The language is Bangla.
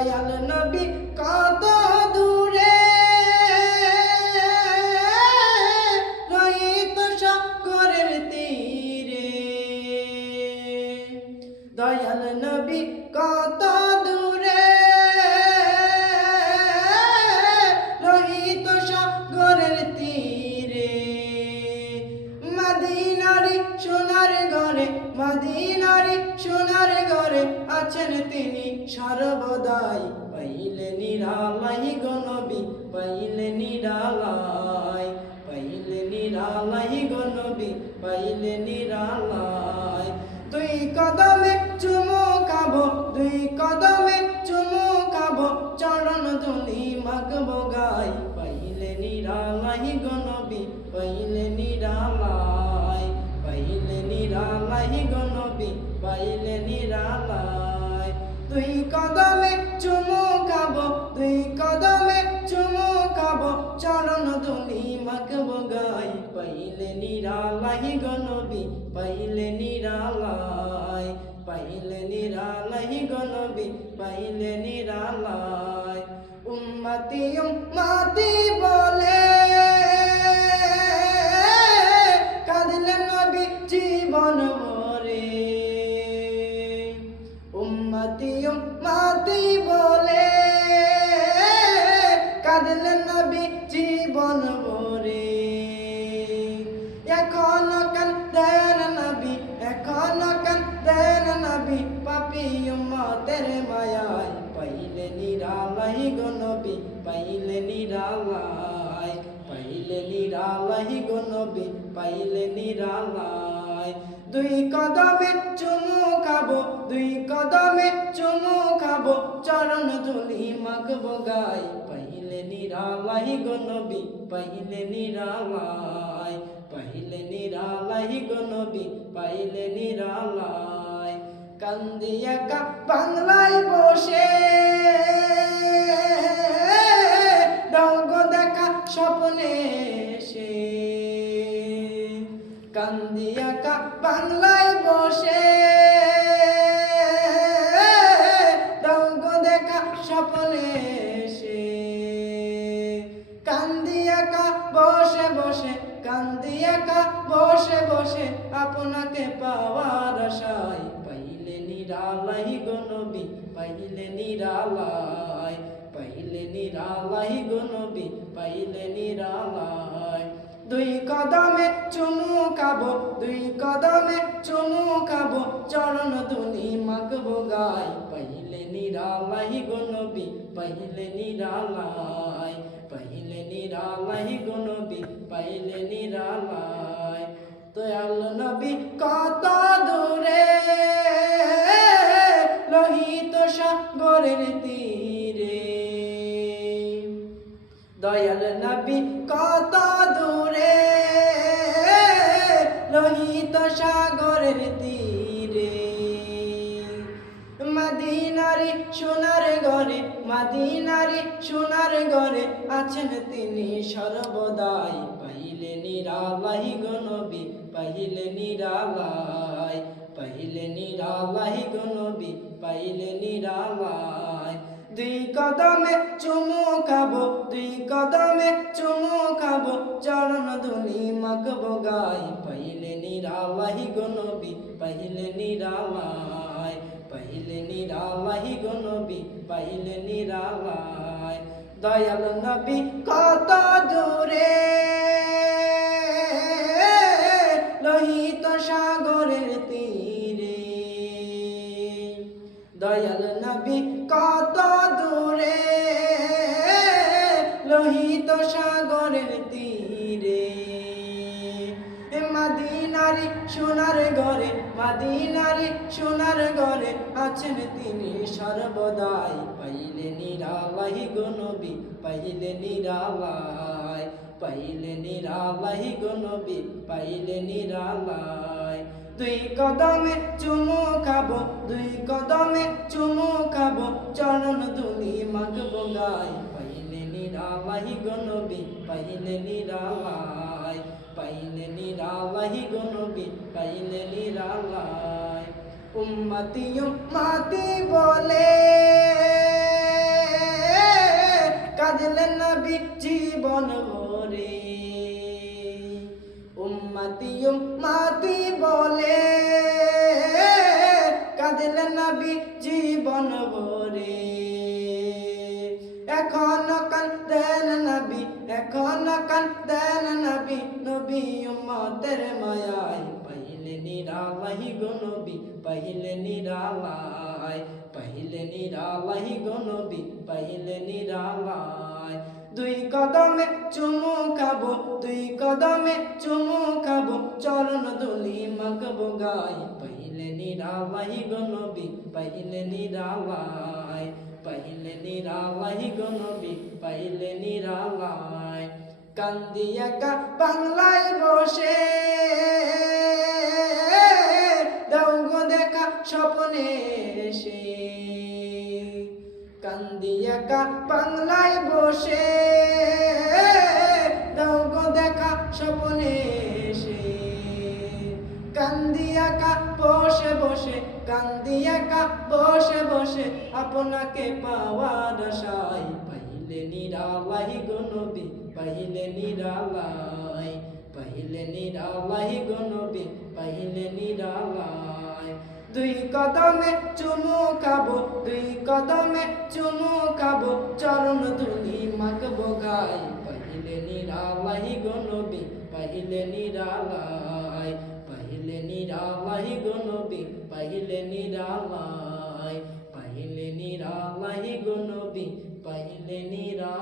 দয়াল নবী কত দূরে রহিত সাগরের তীরে, দয়াল নবী কত দূরে রহিত সাগরের তীরে, মদিনারি সোনার ঘরে, মদিনারি সোনার ঘরে আছেন তিনি সর্বদাই। পাইলে নিরালাই গো নবী, পাইলে নিরালাই, পাইলে নিরালাই গো নবী, পাইলে নিরালাই। দুই কদমে চুমু খাবো, দুই কদমে চুমু খাবো, চরণ ধুলি মাখবো গায়। পাইলে নিরালাই গো নবী, পাইলে নিরালাই, পাইলে নিরালাই গো নবী, পাইলে নিরালাই। দুই কদমে চুমু খাবো, দুই কদমে চুমু খাবো, চরণ ধুলি মাখবো গায়। পাইলে নিরালাই গো নবী, পাইলে নিরালাই, পাইলে নিরালাই গো নবী, পাইলে নিরালাই। উম্মতি উম্মতি বলে কাঁদিলেন নবী জীবন ভরে, উম্মতি উম্মতি বলে কাঁদিলেন নবী জীবন ভরে। এখনো কাঁদেন নবী, এখনো কাঁদেন নবী, পাপী উম্মতের মায়ায়। পাইলে নিরালাই গো নবী, পাইলে নিরালাই, পাইলে নিরালাই গো নবী, পাইলে নিরালাই। দুই কদমে চুমু খাবো, দুই কদমে চুমু খাবো, চরণ ধুলি মাখবো গায়। পাইলে নিরালাই গো নবী, পাইলে নিরালাই, পাইলে নিরালাই গো নবী, পাইলে নিরালাই। কান্দি একা বাংলায় বসে দাও গো দেখা স্বপ্নে এসে, কান্দি একা বাংলায় বসে দাও গো দেখা স্বপ্নে এসে। কান্দি একা বসে বসে, কান্দি একা বসে বসে, আপনাকে পাওয়ার আশায়। পাইলে নিরালাই গো নবী, পাইলে নিরালাই, পাইলে নিরালাই গো নবী, পাইলে নিরালাই। দুই কদমে চুমু খাবো, দুই কদমে চুমু খাবো, চরণ ধুলি মাখবো গায়। পাইলে নিরালাই গো নবী, পাইলে নিরালাই, পাইলে নিরালাই গো নবী, পাইলে নিরালাই। দয়াল নবী কত দূরে লোহিত সাগরের তীরে, দয়াল নবী কত দূরে লোহিত সাগরের তীরে, মদিনারি সোনার ঘরে, মদিনারি সোনার ঘরে আছেন তিনি সর্বদাই। পাইলে নিরালাই গো নবী, পাইলে নিরালাই, পাইলে নিরালাই গো নবী, পাইলে নিরালাই। দুই কদমে চুমু খাবো, দুই কদমে চুমু খাবো, চরণ ধুলি মাখবো গায়। পাইলে নিরালাই গো নবী, পাইলে নিরালাই, পাইলে নিরালাই গো নবী, পাইলে নিরালাই। দয়াল নবী কত দূরে লোহিত সাগরের তীরে, দয়াল নবী কত দূরে লোহিত সাগরের তীরে, মদিনারি সোনার ঘরে, মদিনারি সোনার ঘরে আছেন তিনি সর্বদাই। পাইলে নিরালাই গো নবী, পাইলে নিরালাই, পাইলে নিরালাই গো নবী, পাইলে নিরালাই। দুই কদমে চুমু খাবো, দুই কদমে চুমু খাবো, চরণ ধুলি মাখবো গায়। পাইলে নিরালাই গো নবী, পাইলে নিরালাই, পাইলে নিরালাই গো নবী, পাইলে নিরালাই। উম্মতি উম্মতি বলে কাঁদলেন নবী জীবন ভরে উম্মতি উম্মতি বলে কাঁদলেন নবী জীবন ভরে এখনো কাঁদেন নবী এখনো কাঁদেন নবী নবী উম্মতের মায়ায় পাইলে নিরালাই গো নবী পাইলে নিরালাই পাইলে নিরালাই গো নবী পাইলে নিরালাই দুই কদমে চুমু খাবো দুই কদমে চুমু খাবো চরণ ধুলি মাখবো গায় পাইলে নিরালাই গো নবী পাইলে নিরালাই পাইলে নিরালাই গো নবী পাইলে নিরালাই কান্দি একা বাংলায় বসে দাও গো দেখা স্বপ্নে এসে কান্দি একা বাংলায় বসে দাও গো দেখা স্বপ্নে এসে কান্দি একা বসে বসে কান্দি একা বসে বসে আপনাকে পাওয়ার আশায় পাইলে নিরালাই গো নবী পাইলে নিরালাই পাইলে নিরালাই গো নবী পাইলে নিরালাই দুই কদমে চুমু খাবো দুই কদমে চুমু খাবো চরণ ধুলি মাখবো গায় পাইলে নিরালাই গো নবী পাইলে নিরালাই পাইলে নিরালাই গো নবী পাইলে নিরালাই পাইলে নিরালাই গো নবী পাইলে নিরালাই।